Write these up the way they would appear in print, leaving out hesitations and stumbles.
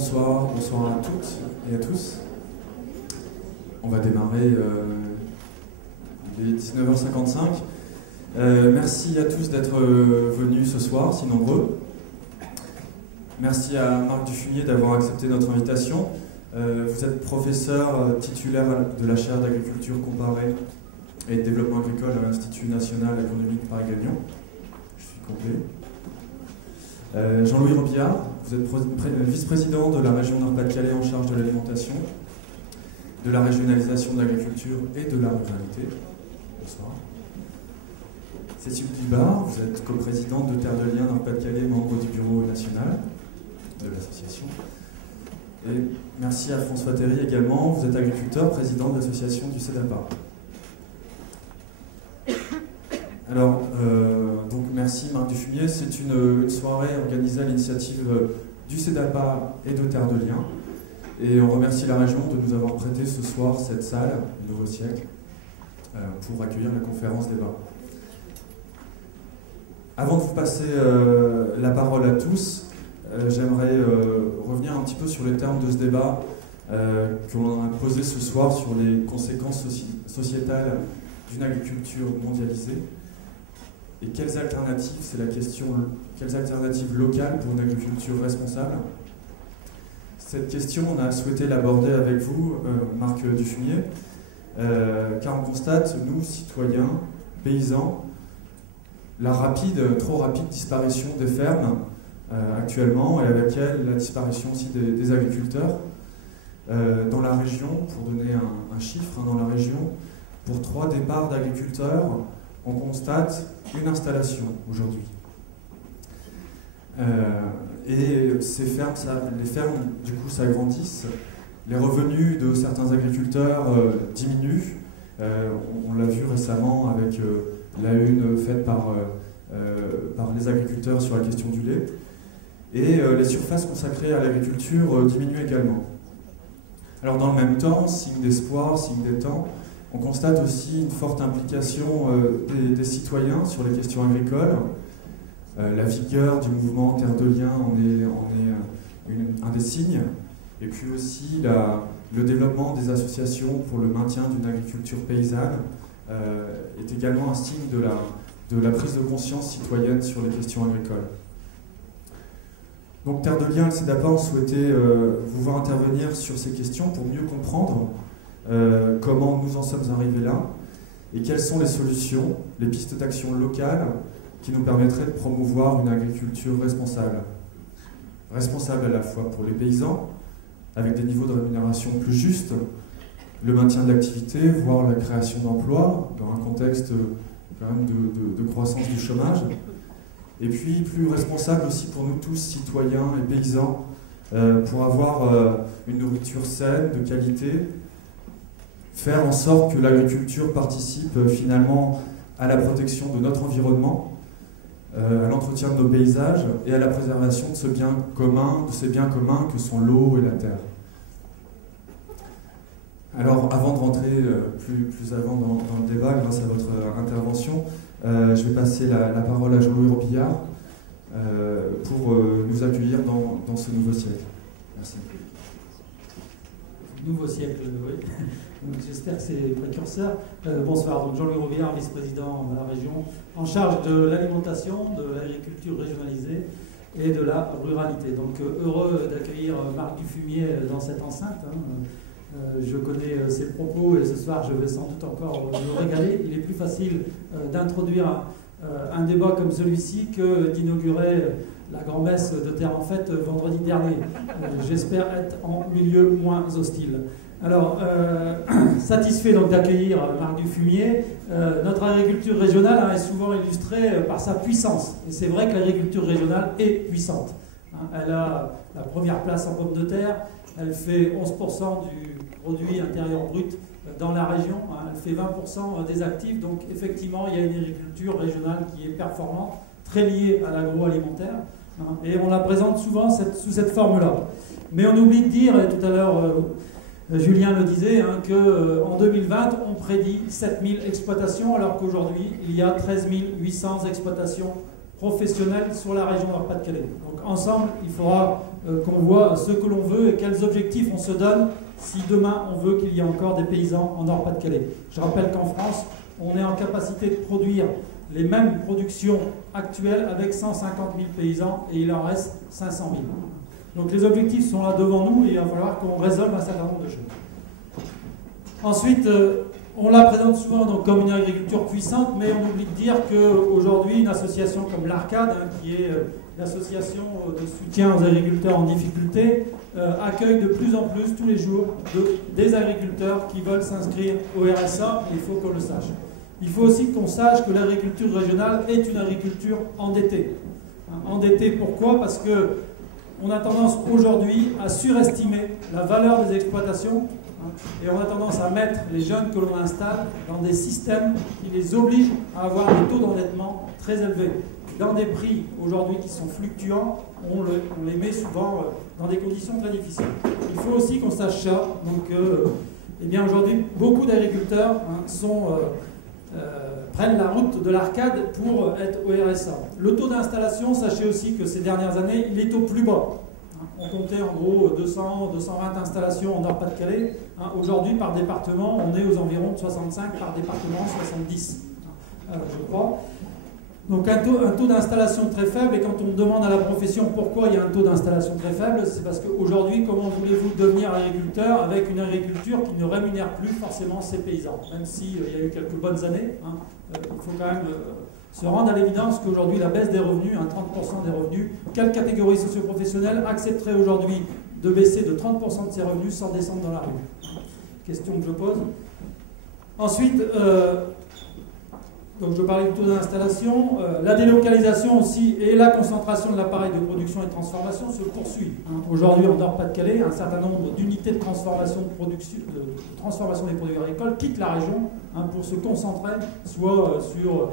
bonsoir à toutes et à tous. On va démarrer il est 19h55. Merci à tous d'être venus ce soir, si nombreux. Merci à Marc Dufumier d'avoir accepté notre invitation. Vous êtes professeur titulaire de la chaire d'agriculture comparée et de développement agricole à l'Institut national agronomique Paris-Gagnon. Je suis complet. Jean-Louis Robillard, vous êtes vice-président de la région Nord-Pas-de-Calais en charge de l'alimentation, de la régionalisation de l'agriculture et de la ruralité. Bonsoir. Cécile Dubard, vous êtes coprésidente de Terre de Liens Nord-Pas-de-Calais, membre du bureau national de l'association. Et merci à François Théry également, vous êtes agriculteur, président de l'association du CEDAPA. Alors, donc merci Marc Dufumier, c'est une soirée organisée à l'initiative du CEDAPA et de Terre de Liens. Et on remercie la région de nous avoir prêté ce soir cette salle, le Nouveau Siècle, pour accueillir la conférence débat. Avant de vous passer la parole à tous, j'aimerais revenir un petit peu sur les termes de ce débat que l'on a posé ce soir sur les conséquences sociétales d'une agriculture mondialisée. Et quelles alternatives, c'est la question, quelles alternatives locales pour une agriculture responsable? Cette question, on a souhaité l'aborder avec vous, Marc Dufumier, car on constate, nous, citoyens, paysans, la trop rapide disparition des fermes actuellement, et avec elle la disparition aussi des agriculteurs. Dans la région, pour donner un chiffre, dans la région, pour 3 départs d'agriculteurs, on constate une installation aujourd'hui. Et ces fermes, les fermes, du coup, s'agrandissent. Les revenus de certains agriculteurs diminuent. On l'a vu récemment avec la une faite par les agriculteurs sur la question du lait. Et les surfaces consacrées à l'agriculture diminuent également. Alors dans le même temps, signe d'espoir, signe des temps, on constate aussi une forte implication des citoyens sur les questions agricoles. La vigueur du mouvement Terre de Liens en est un des signes. Et puis aussi le développement des associations pour le maintien d'une agriculture paysanne est également un signe de la prise de conscience citoyenne sur les questions agricoles. Donc Terre de Liens et le CEDAPA ont souhaité vous voir intervenir sur ces questions pour mieux comprendre comment nous en sommes arrivés là et quelles sont les solutions, les pistes d'action locales qui nous permettraient de promouvoir une agriculture responsable. Responsable à la fois pour les paysans, avec des niveaux de rémunération plus justes, le maintien de l'activité, voire la création d'emplois dans un contexte quand même de croissance du chômage, et puis plus responsable aussi pour nous tous, citoyens et paysans, pour avoir une nourriture saine, de qualité, faire en sorte que l'agriculture participe finalement à la protection de notre environnement, à l'entretien de nos paysages et à la préservation de ces biens communs que sont l'eau et la terre. Alors, avant de rentrer plus avant dans le débat, grâce à votre intervention, je vais passer la parole à Jean-Louis Robillard pour nous accueillir dans ce nouveau siècle. Merci. Nouveau siècle, oui. J'espère que c'est précurseur. Bonsoir, donc Jean-Louis Robillard, vice-président de la région, en charge de l'alimentation, de l'agriculture régionalisée et de la ruralité. Donc heureux d'accueillir Marc Dufumier dans cette enceinte. Je connais ses propos et ce soir je vais sans doute encore me régaler. Il est plus facile d'introduire un débat comme celui-ci que d'inaugurer la grand-messe de Terre en Fête vendredi dernier. J'espère être en milieu moins hostile. Alors, satisfait donc d'accueillir Marc Dufumier. Notre agriculture régionale est souvent illustrée par sa puissance. Et c'est vrai que l'agriculture régionale est puissante. Elle a la première place en pommes de terre. Elle fait 11% du produit intérieur brut dans la région. Elle fait 20% des actifs. Donc, effectivement, il y a une agriculture régionale qui est performante, très liée à l'agroalimentaire. Et on la présente souvent sous cette forme-là. Mais on oublie de dire, et tout à l'heure Julien le disait, qu'en 2020, on prédit 7000 exploitations, alors qu'aujourd'hui, il y a 13 800 exploitations professionnels sur la région Nord-Pas-de-Calais. Donc ensemble, il faudra qu'on voit ce que l'on veut et quels objectifs on se donne si demain on veut qu'il y ait encore des paysans en Nord-Pas-de-Calais. Je rappelle qu'en France, on est en capacité de produire les mêmes productions actuelles avec 150 000 paysans et il en reste 500 000. Donc les objectifs sont là devant nous et il va falloir qu'on résolve un certain nombre de choses. Ensuite, on la présente souvent donc comme une agriculture puissante, mais on oublie de dire qu'aujourd'hui, une association comme l'Arcade, qui est l'association de soutien aux agriculteurs en difficulté, accueille de plus en plus, tous les jours, des agriculteurs qui veulent s'inscrire au RSA, et il faut qu'on le sache. Il faut aussi qu'on sache que l'agriculture régionale est une agriculture endettée. Endettée, pourquoi? Parce qu'on a tendance aujourd'hui à surestimer la valeur des exploitations. Et on a tendance à mettre les jeunes que l'on installe dans des systèmes qui les obligent à avoir des taux d'endettement très élevés. Dans des prix aujourd'hui qui sont fluctuants, on les met souvent dans des conditions très difficiles. Il faut aussi qu'on sache ça. Donc, eh bien aujourd'hui, beaucoup d'agriculteurs prennent la route de l'Arcade pour être au RSA. Le taux d'installation, sachez aussi que ces dernières années, il est au plus bas. On comptait en gros 200, 220 installations en Nord-Pas-de-Calais. Aujourd'hui, par département, on est aux environs de 65, par département 70, je crois. Donc un taux d'installation très faible, et quand on demande à la profession pourquoi il y a un taux d'installation très faible, c'est parce qu'aujourd'hui, comment voulez-vous devenir agriculteur avec une agriculture qui ne rémunère plus forcément ses paysans? Même s'il y a eu quelques bonnes années, il faut quand même se rendre à l'évidence qu'aujourd'hui, la baisse des revenus, 30% des revenus, quelle catégorie socio-professionnelle accepterait aujourd'hui de baisser de 30% de ses revenus sans descendre dans la rue? Question que je pose. Ensuite, donc je parlais du taux d'installation, la délocalisation aussi et la concentration de l'appareil de production et de transformation se poursuit. Aujourd'hui, en Nord-Pas-de-Calais, un certain nombre d'unités de transformation, de transformation des produits agricoles quittent la région pour se concentrer soit sur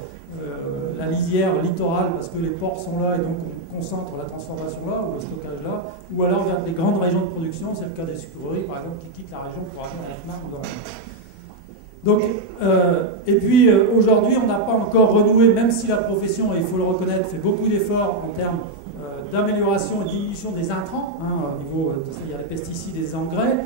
la lisière littorale parce que les ports sont là et donc on concentre la transformation là ou le stockage là, ou alors vers des grandes régions de production, c'est le cas des sucreries par exemple qui quittent la région pour aller en Alkmaar ou dans la Donc, et puis aujourd'hui, on n'a pas encore renoué, même si la profession, et il faut le reconnaître, fait beaucoup d'efforts en termes d'amélioration et de diminution des intrants, au niveau, il y a les pesticides et les engrais,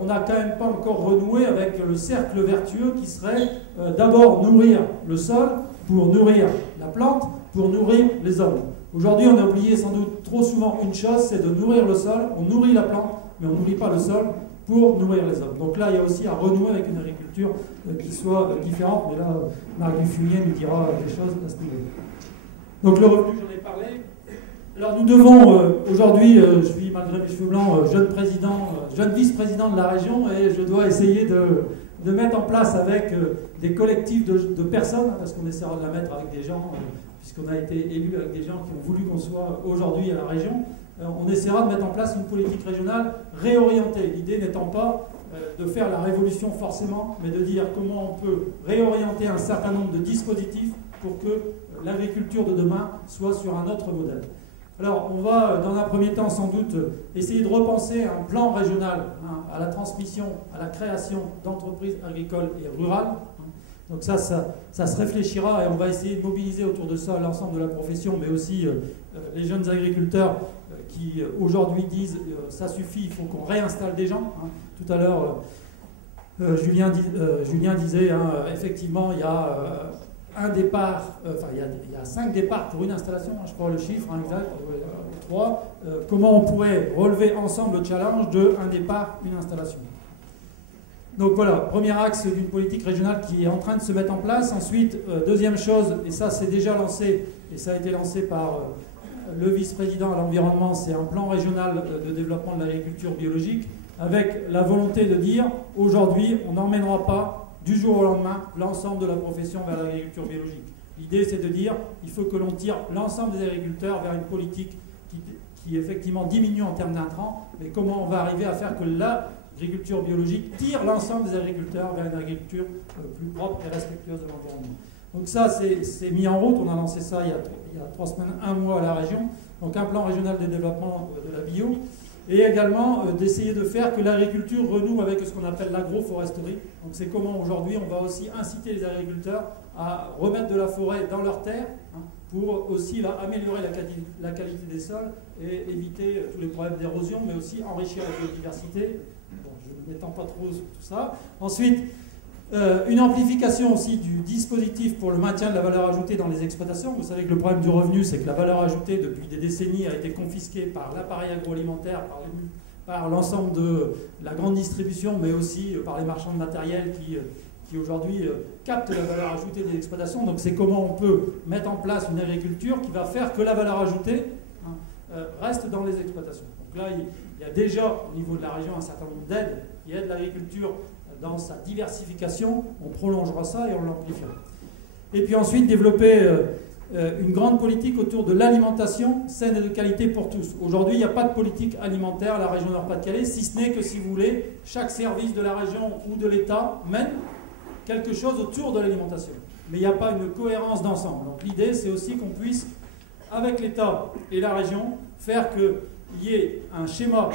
on n'a quand même pas encore renoué avec le cercle vertueux qui serait d'abord nourrir le sol pour nourrir la plante, pour nourrir les hommes. Aujourd'hui, on a oublié sans doute trop souvent une chose, c'est de nourrir le sol, on nourrit la plante, mais on n'oublie pas le sol pour nourrir les hommes. Donc là, il y a aussi à renouer avec une agriculture qui soit différente, mais là, Marie Fumier nous dira des choses à ce niveau. Donc le revenu, j'en ai parlé. Alors nous devons, aujourd'hui, je suis, malgré mes cheveux blancs, jeune vice-président de la région, et je dois essayer de mettre en place avec des collectifs de personnes, parce qu'on essaiera de la mettre avec des gens, puisqu'on a été élus avec des gens qui ont voulu qu'on soit aujourd'hui à la région, on essaiera de mettre en place une politique régionale réorientée. L'idée n'étant pas de faire la révolution forcément, mais de dire comment on peut réorienter un certain nombre de dispositifs pour que l'agriculture de demain soit sur un autre modèle. Alors, on va, dans un premier temps, sans doute, essayer de repenser un plan régional à la transmission, à la création d'entreprises agricoles et rurales. Donc ça se réfléchira et on va essayer de mobiliser autour de ça l'ensemble de la profession, mais aussi les jeunes agriculteurs qui aujourd'hui disent ça suffit, il faut qu'on réinstalle des gens. Tout à l'heure, Julien disait effectivement il y a un départ, il y a 5 départs pour une installation, je crois le chiffre exact, 3. Comment on pourrait relever ensemble le challenge de un départ, une installation. Donc voilà, premier axe d'une politique régionale qui est en train de se mettre en place. Ensuite, deuxième chose, et ça c'est déjà lancé, et ça a été lancé par le vice-président à l'environnement, c'est un plan régional de développement de l'agriculture biologique, avec la volonté de dire, aujourd'hui, on n'emmènera pas du jour au lendemain l'ensemble de la profession vers l'agriculture biologique. L'idée c'est de dire, il faut que l'on tire l'ensemble des agriculteurs vers une politique qui effectivement diminue en termes d'intrants, mais comment on va arriver à faire que l'agriculture biologique tire l'ensemble des agriculteurs vers une agriculture plus propre et respectueuse de l'environnement. Donc ça, c'est mis en route. On a lancé ça il y a 3 semaines, 1 mois à la région. Donc un plan régional de développement de la bio. et également d'essayer de faire que l'agriculture renoue avec ce qu'on appelle l'agroforesterie. Donc c'est comment aujourd'hui on va aussi inciter les agriculteurs à remettre de la forêt dans leurs terres, hein, pour aussi améliorer la qualité des sols et éviter tous les problèmes d'érosion, mais aussi enrichir la biodiversité. Bon, je ne m'étends pas trop sur tout ça. Ensuite, une amplification aussi du dispositif pour le maintien de la valeur ajoutée dans les exploitations. Vous savez que le problème du revenu, c'est que la valeur ajoutée, depuis des décennies, a été confisquée par l'appareil agroalimentaire, par l'ensemble de la grande distribution, mais aussi par les marchands de matériel qui aujourd'hui captent la valeur ajoutée des exploitations. Donc c'est comment on peut mettre en place une agriculture qui va faire que la valeur ajoutée, hein, reste dans les exploitations. Donc là, il y a déjà au niveau de la région un certain nombre d'aides qui aident l'agriculture dans sa diversification. On prolongera ça et on l'amplifiera. Et puis ensuite, développer une grande politique autour de l'alimentation saine et de qualité pour tous. Aujourd'hui, il n'y a pas de politique alimentaire à la région Nord-Pas-de-Calais, si ce n'est que, si vous voulez, chaque service de la région ou de l'État mène quelque chose autour de l'alimentation. Mais il n'y a pas une cohérence d'ensemble. Donc l'idée, c'est aussi qu'on puisse, avec l'État et la région, faire qu'il y ait un schéma,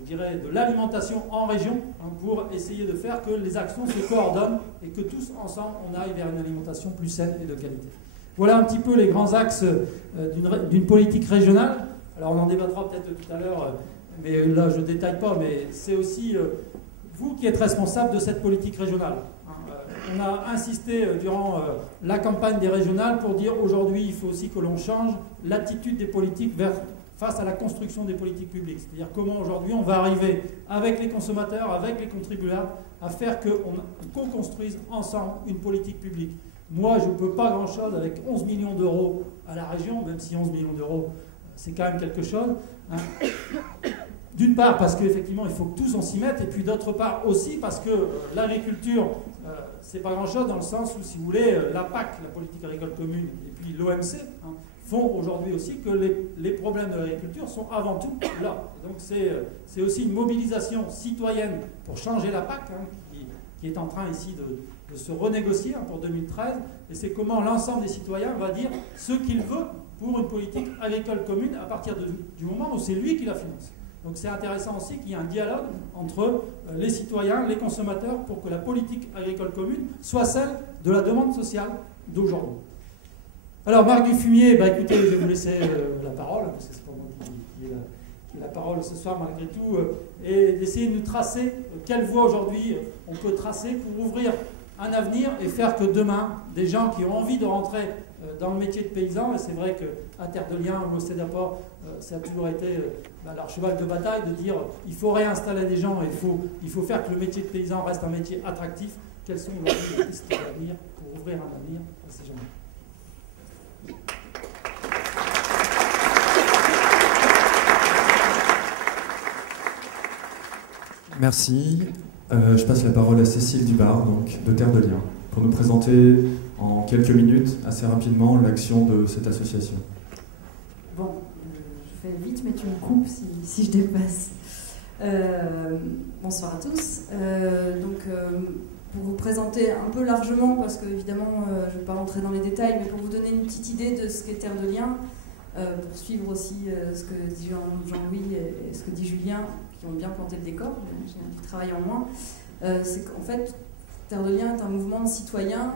je dirais, de l'alimentation en région, hein, pour essayer de faire que les actions se coordonnent et que tous ensemble, on aille vers une alimentation plus saine et de qualité. Voilà un petit peu les grands axes d'une politique régionale. Alors on en débattra peut-être tout à l'heure, mais là je ne détaille pas, mais c'est aussi vous qui êtes responsable de cette politique régionale. On a insisté durant la campagne des régionales pour dire aujourd'hui il faut aussi que l'on change l'attitude des politiques face à la construction des politiques publiques. C'est-à-dire comment aujourd'hui on va arriver avec les consommateurs, avec les contribuables, à faire qu'on co-construise ensemble une politique publique. Moi, je ne peux pas grand-chose avec 11 millions d'euros à la région, même si 11 millions d'euros, c'est quand même quelque chose. Hein. D'une part, parce qu'effectivement, il faut que tous on s'y mette, et puis d'autre part aussi parce que l'agriculture, c'est pas grand-chose dans le sens où, si vous voulez, la PAC, la politique agricole commune, et puis l'OMC, hein, font aujourd'hui aussi que les problèmes de l'agriculture sont avant tout là. Et donc c'est aussi une mobilisation citoyenne pour changer la PAC, hein, qui est en train ici de se renégocier, hein, pour 2013, et c'est comment l'ensemble des citoyens va dire ce qu'il veut pour une politique agricole commune à partir du moment où c'est lui qui la finance. Donc c'est intéressant aussi qu'il y ait un dialogue entre les citoyens, les consommateurs, pour que la politique agricole commune soit celle de la demande sociale d'aujourd'hui. Alors Marc Dufumier, bah, écoutez, je vais vous laisser la parole, parce que c'est pas moi qui ai la parole ce soir malgré tout, et d'essayer de nous tracer quelle voie aujourd'hui on peut tracer pour ouvrir un avenir et faire que demain, des gens qui ont envie de rentrer dans le métier de paysan, et c'est vrai qu'à Terre de Liens ou au CEDAPOR, ça a toujours été leur cheval de bataille de dire il faut réinstaller des gens et il faut faire que le métier de paysan reste un métier attractif. Quelles sont aujourd'hui les pistes d'avenir pour ouvrir un avenir à ces gens-là? Merci. Je passe la parole à Cécile Dubar, donc, de Terre de Liens, pour nous présenter en quelques minutes, assez rapidement, l'action de cette association. Bon, je fais vite, mais tu me coupes si je dépasse. Bonsoir à tous. Pour vous présenter un peu largement, parce que évidemment, je ne vais pas rentrer dans les détails, mais pour vous donner une petite idée de ce qu'est Terre de Liens, pour suivre aussi ce que dit Jean-Louis et ce que dit Julien, qui ont bien planté le décor, j'ai du travail en moins, c'est qu'en fait, Terre de Liens est un mouvement de citoyens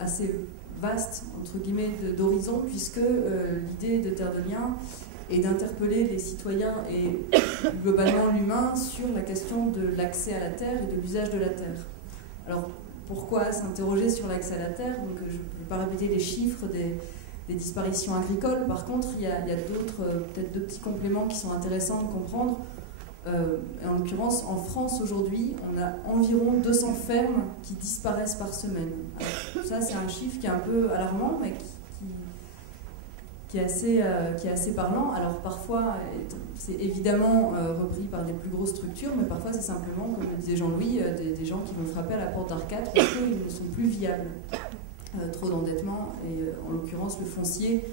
assez vaste, entre guillemets, d'horizon, puisque l'idée de Terre de Liens est d'interpeller les citoyens et globalement l'humain sur la question de l'accès à la terre et de l'usage de la terre. Alors, pourquoi s'interroger sur l'accès à la terre? Donc, je ne vais pas répéter les chiffres des disparitions agricoles. Par contre, il y a d'autres, peut-être deux petits compléments qui sont intéressants à comprendre. En l'occurrence, en France aujourd'hui, on a environ 200 fermes qui disparaissent par semaine. Alors, ça, c'est un chiffre qui est un peu alarmant, mais qui est assez parlant. Alors parfois, c'est évidemment repris par des plus grosses structures, mais parfois c'est simplement, comme le disait Jean-Louis, des gens qui vont frapper à la porte d'Arcade parce qu'ils ne sont plus viables. Trop d'endettement, et en l'occurrence le foncier,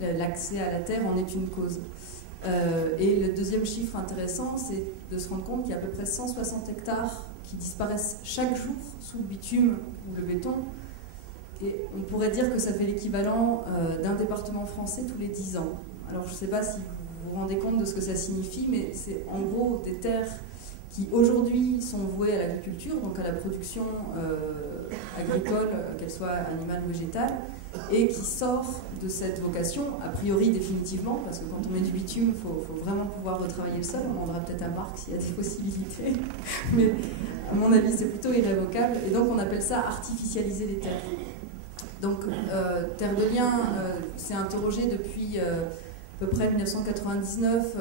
l'accès à la terre en est une cause. Et le deuxième chiffre intéressant, c'est de se rendre compte qu'il y a à peu près 160 hectares qui disparaissent chaque jour sous le bitume ou le béton. Et on pourrait dire que ça fait l'équivalent d'un département français tous les 10 ans. Alors je ne sais pas si vous vous rendez compte de ce que ça signifie, mais c'est en gros des terres qui aujourd'hui sont vouées à l'agriculture, donc à la production agricole, qu'elle soit animale ou végétale, et qui sort de cette vocation, a priori définitivement, parce que quand on met du bitume, il faut vraiment pouvoir retravailler le sol. On demandera peut-être à Marc s'il y a des possibilités, mais à mon avis c'est plutôt irrévocable, et donc on appelle ça artificialiser les terres. Donc Terre de Liens s'est interrogé depuis à peu près 1999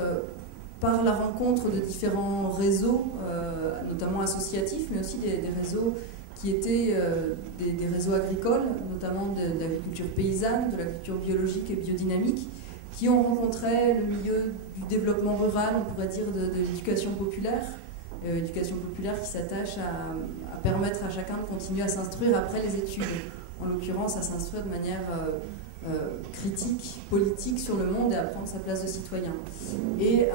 par la rencontre de différents réseaux, notamment associatifs, mais aussi des réseaux qui étaient des réseaux agricoles, notamment de l'agriculture paysanne, de l'agriculture biologique et biodynamique, qui ont rencontré le milieu du développement rural, on pourrait dire de l'éducation populaire qui s'attache à permettre à chacun de continuer à s'instruire après les études, en l'occurrence à s'instruire de manière critique, politique sur le monde et à prendre sa place de citoyen. Et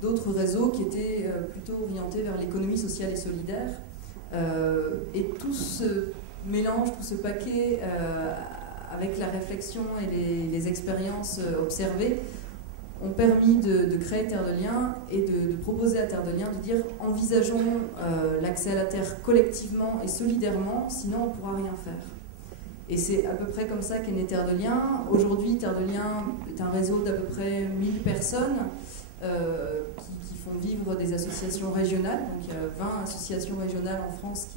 d'autres réseaux qui étaient plutôt orientés vers l'économie sociale et solidaire. Et tout ce mélange, tout ce paquet, avec la réflexion et les expériences observées, ont permis de créer Terre de Liens et de proposer à Terre de Liens de dire envisageons l'accès à la terre collectivement et solidairement, sinon on ne pourra rien faire. Et c'est à peu près comme ça qu'est né Terre de Liens. Aujourd'hui, Terre de Liens est un réseau d'à peu près 1000 personnes qui font vivre des associations régionales. Donc il y a 20 associations régionales en France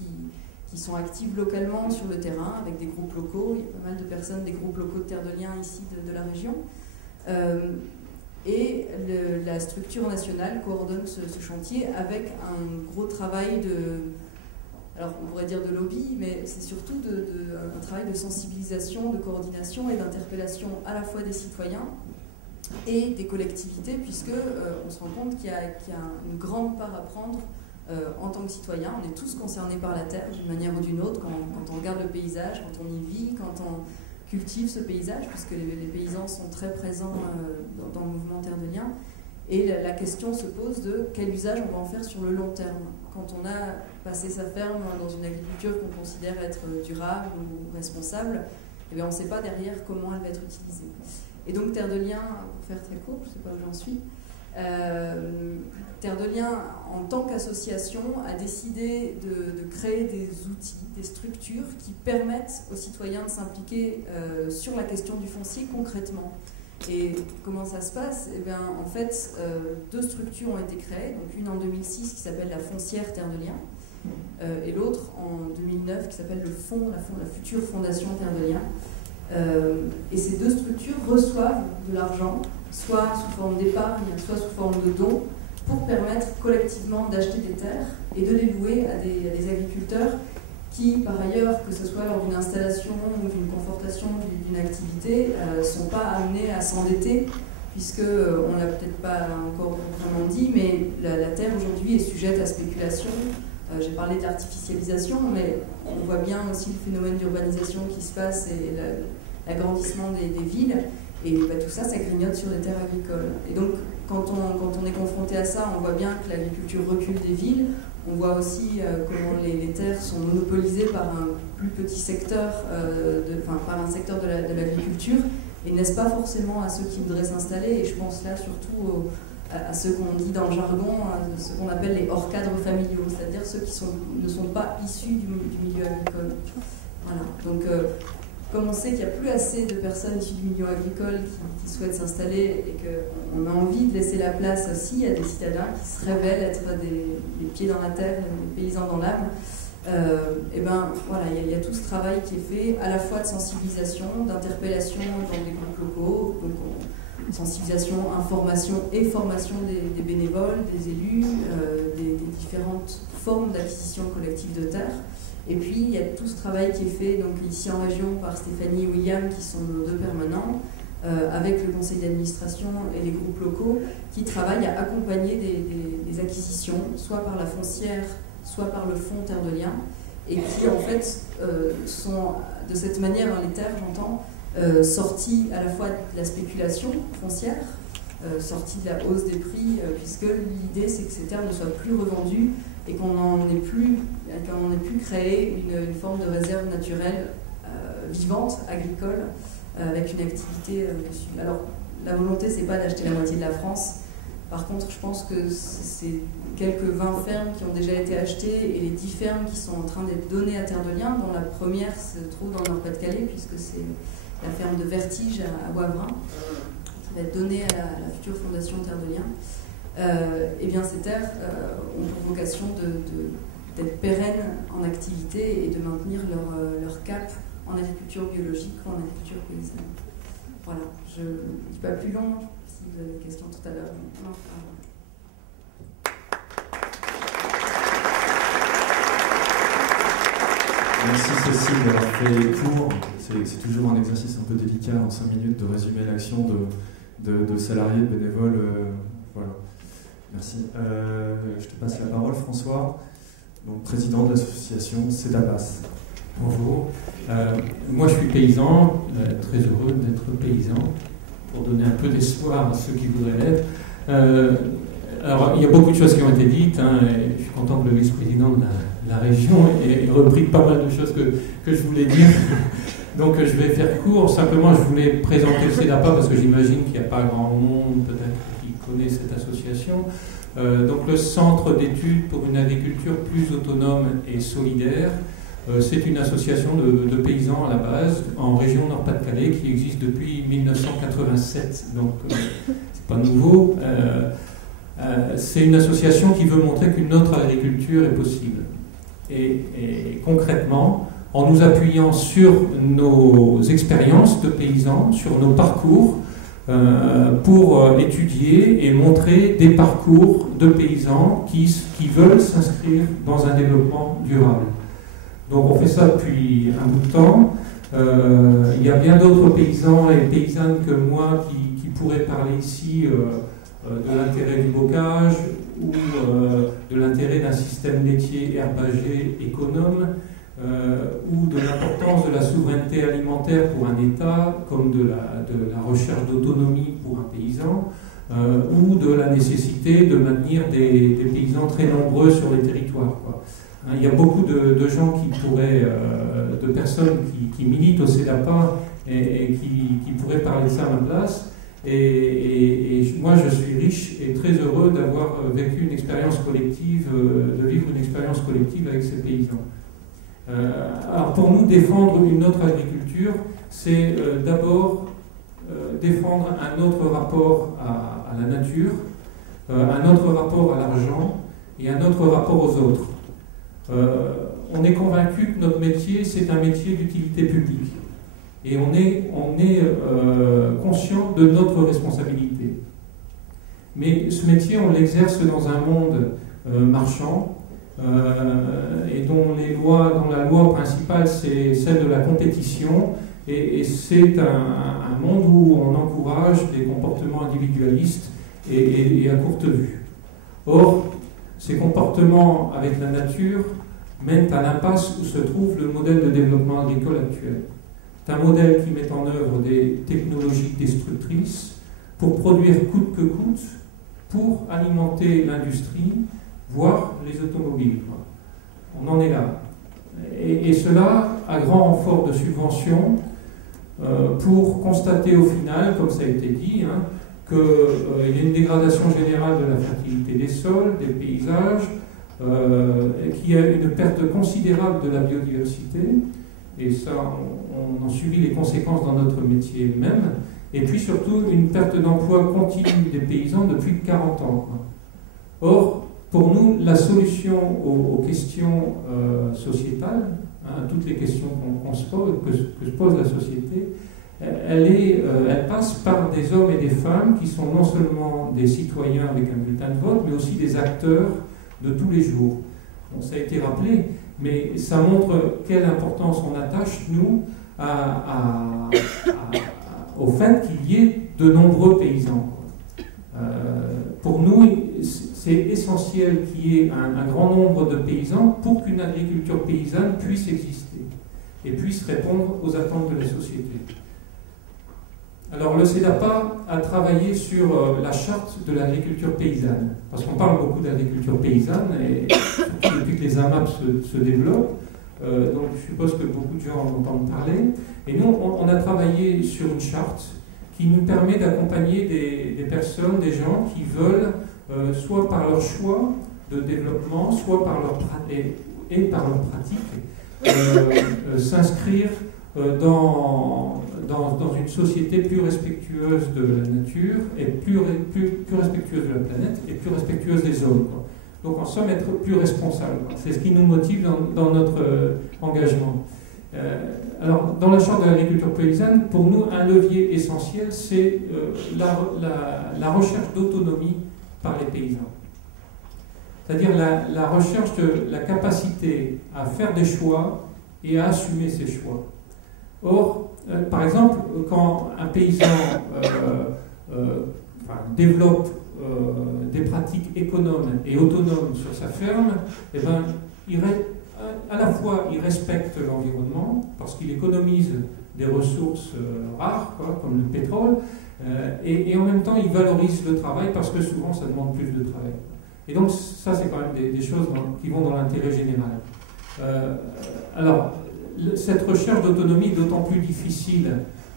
qui sont actives localement sur le terrain, avec des groupes locaux. Il y a pas mal de personnes des groupes locaux de Terre de Liens ici de la région. Et la structure nationale coordonne ce chantier avec un gros travail alors on pourrait dire de lobby, mais c'est surtout un travail de sensibilisation, de coordination et d'interpellation à la fois des citoyens et des collectivités, puisque on se rend compte qu'il y a une grande part à prendre en tant que citoyen. On est tous concernés par la terre d'une manière ou d'une autre, quand on regarde le paysage, quand on y vit, quand on cultive ce paysage, puisque les paysans sont très présents dans le mouvement Terre de Liens. Et la question se pose de quel usage on va en faire sur le long terme. Quand on a passé sa ferme dans une agriculture qu'on considère être durable ou responsable, eh bien on ne sait pas derrière comment elle va être utilisée. Et donc Terre de Liens, pour faire très court, je ne sais pas où j'en suis, Terre de Liens, en tant qu'association, a décidé de créer des outils, des structures qui permettent aux citoyens de s'impliquer sur la question du foncier concrètement. Et comment ça se passe? Eh bien, en fait, 2 structures ont été créées, donc une en 2006 qui s'appelle la Foncière Terre de Liens, et l'autre en 2009 qui s'appelle le Fonds, la future Fondation Terre de Liens. Et ces 2 structures reçoivent de l'argent, soit sous forme d'épargne, soit sous forme de dons, pour permettre collectivement d'acheter des terres et de les louer à des agriculteurs qui, par ailleurs, que ce soit lors d'une installation ou d'une confortation d'une activité, ne sont pas amenés à s'endetter, puisque, on ne l'a peut-être pas encore vraiment dit, mais la terre aujourd'hui est sujette à spéculation. J'ai parlé de l'artificialisation, mais on voit bien aussi le phénomène d'urbanisation qui se passe et l'agrandissement des villes, et tout ça, ça grignote sur les terres agricoles. Et donc, quand on est confronté à ça, on voit bien que l'agriculture recule des villes. On voit aussi comment les terres sont monopolisées par un plus petit secteur, par un secteur de l'agriculture, et n'est-ce pas forcément à ceux qui voudraient s'installer. Et je pense là surtout à ceux qu'on dit dans le jargon, ce qu'on appelle les hors cadres familiaux, c'est-à-dire ceux qui ne sont pas issus du milieu agricole. Voilà. Donc, comme on sait qu'il n'y a plus assez de personnes issues du milieu agricole qui souhaitent s'installer et qu'on a envie de laisser la place aussi à des citadins qui se révèlent être les pieds dans la terre, les paysans dans l'âme, et ben voilà, il y a tout ce travail qui est fait à la fois de sensibilisation, d'interpellation dans des groupes locaux, donc sensibilisation, information et formation des bénévoles, des élus, des différentes formes d'acquisition collective de terre. Et puis, il y a tout ce travail qui est fait donc, ici en région par Stéphanie et William, qui sont nos 2 permanents, avec le conseil d'administration et les groupes locaux, qui travaillent à accompagner des acquisitions, soit par la foncière, soit par le fonds Terre de Liens, et qui en fait sont de cette manière, les terres, j'entends, sorties à la fois de la spéculation foncière, sorties de la hausse des prix, puisque l'idée c'est que ces terres ne soient plus revendues, et qu'on n'en ait plus créé une forme de réserve naturelle vivante, agricole, avec une activité dessus. Alors, la volonté, c'est pas d'acheter la moitié de la France. Par contre, je pense que c'est quelques 20 fermes qui ont déjà été achetées et les 10 fermes qui sont en train d'être données à Terre de Liens, dont la première se trouve dans le Nord-Pas-de-Calais, puisque c'est la ferme de Vertige à Wavrin, qui va être donnée à la future fondation Terre de Liens. Et bien, ces terres ont pour vocation d'être pérennes en activité et de maintenir leur cap en agriculture biologique ou en agriculture paysanne. Voilà, je ne dis pas plus long, si vous avez des questions tout à l'heure. Merci Cécile d'avoir fait court. C'est toujours un exercice un peu délicat en 5 minutes de résumer l'action de salariés, de bénévoles. Voilà. Merci. Je te passe la parole, François, donc, président de l'association CEDAPAS. Bonjour. Moi, je suis paysan, très heureux d'être paysan, pour donner un peu d'espoir à ceux qui voudraient l'être. Alors, il y a beaucoup de choses qui ont été dites, hein, et je suis content que le vice-président de la région ait repris pas mal de choses que je voulais dire. Donc, je vais faire court. Simplement, je voulais présenter le CEDAPAS parce que j'imagine qu'il n'y a pas grand monde, peut-être, qui connaît cette association. Donc, le Centre d'études pour une agriculture plus autonome et solidaire. C'est une association de paysans à la base, en région Nord-Pas-de-Calais, qui existe depuis 1987, donc c'est pas nouveau. C'est une association qui veut montrer qu'une autre agriculture est possible. Et concrètement, en nous appuyant sur nos expériences de paysans, sur nos parcours, pour étudier et montrer des parcours de paysans qui veulent s'inscrire dans un développement durable. Donc on fait ça depuis un bout de temps. Il y a bien d'autres paysans et paysannes que moi qui pourraient parler ici de l'intérêt du bocage ou de l'intérêt d'un système laitier herbager économe ou de l'importance de la souveraineté alimentaire pour un État, comme de la recherche d'autonomie pour un paysan, ou de la nécessité de maintenir des paysans très nombreux sur les territoires, quoi. Il y a beaucoup de gens qui pourraient, de personnes qui militent au CEDAPAS et qui pourraient parler de ça à ma place. Et moi, je suis riche et très heureux d'avoir vécu une expérience collective, de vivre une expérience collective avec ces paysans. Alors, pour nous, défendre une autre agriculture, c'est d'abord défendre un autre rapport à la nature, un autre rapport à l'argent et un autre rapport aux autres. On est convaincu que notre métier, c'est un métier d'utilité publique. Et on est conscient de notre responsabilité. Mais ce métier, on l'exerce dans un monde marchand, et dont la loi principale, c'est celle de la compétition, et c'est un monde où on encourage des comportements individualistes et à courte vue. Or, ces comportements avec la nature mènent à l'impasse où se trouve le modèle de développement agricole actuel. C'est un modèle qui met en œuvre des technologies destructrices pour produire coûte que coûte, pour alimenter l'industrie, voire les automobiles. On en est là. Et cela à grand renfort de subventions pour constater au final, comme ça a été dit, qu'il y a une dégradation générale de la fertilité des sols, des paysages, qu'il y a une perte considérable de la biodiversité, et ça, on en subit les conséquences dans notre métier même, et puis surtout une perte d'emploi continue des paysans depuis 40 ans. Or, pour nous, la solution aux questions sociétales, toutes les questions que se pose la société, elle passe par des hommes et des femmes qui sont non seulement des citoyens avec un bulletin de vote, mais aussi des acteurs de tous les jours. Bon, ça a été rappelé, mais ça montre quelle importance on attache, nous, au fait qu'il y ait de nombreux paysans. Pour nous, c'est essentiel qu'il y ait un grand nombre de paysans pour qu'une agriculture paysanne puisse exister et puisse répondre aux attentes de la société. Alors le CEDAPAS a travaillé sur la charte de l'agriculture paysanne, parce qu'on parle beaucoup d'agriculture paysanne, et depuis que les AMAP se développent, donc je suppose que beaucoup de gens en entendent parler, et nous on a travaillé sur une charte qui nous permet d'accompagner des personnes, des gens qui veulent, soit par leur choix de développement, soit par leur pratique, s'inscrire dans une société plus respectueuse de la nature, et plus respectueuse de la planète, et plus respectueuse des hommes, quoi. Donc en somme, être plus responsable. C'est ce qui nous motive dans notre engagement. Alors, dans la Charte de l'agriculture paysanne, pour nous, un levier essentiel, c'est la recherche d'autonomie par les paysans. C'est-à-dire la recherche de la capacité à faire des choix et à assumer ces choix. Or, par exemple, quand un paysan développe des pratiques économes et autonomes sur sa ferme, eh ben, à la fois il respecte l'environnement parce qu'il économise des ressources rares, quoi, comme le pétrole, et en même temps il valorise le travail parce que souvent ça demande plus de travail. Et donc ça c'est quand même des choses qui vont dans l'intérêt général. Alors cette recherche d'autonomie est d'autant plus difficile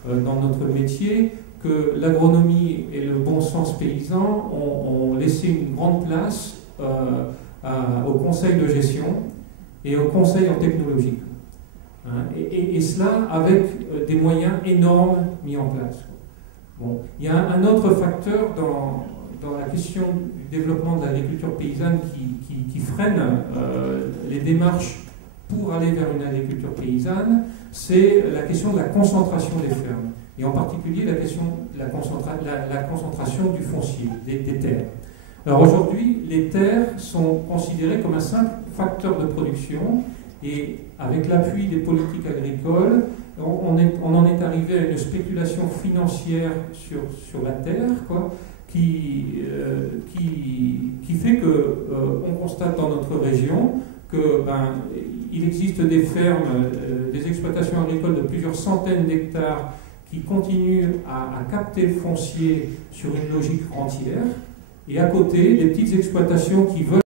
dans notre métier que l'agronomie et le bon sens paysan ont laissé une grande place au conseil de gestion et au conseil en technologie. Et cela avec des moyens énormes mis en place. Bon, il y a un autre facteur dans la question du développement de l'agriculture paysanne qui freine les démarches pour aller vers une agriculture paysanne, c'est la question de la concentration des fermes. Et en particulier la question de la concentration du foncier, des terres. Alors aujourd'hui, les terres sont considérées comme un simple facteur de production et avec l'appui des politiques agricoles, on en est arrivé à une spéculation financière sur la terre, quoi, qui fait qu'on constate dans notre région que il existe des fermes, des exploitations agricoles de plusieurs centaines d'hectares qui continuent à capter le foncier sur une logique rentière, et à côté, des petites exploitations qui veulent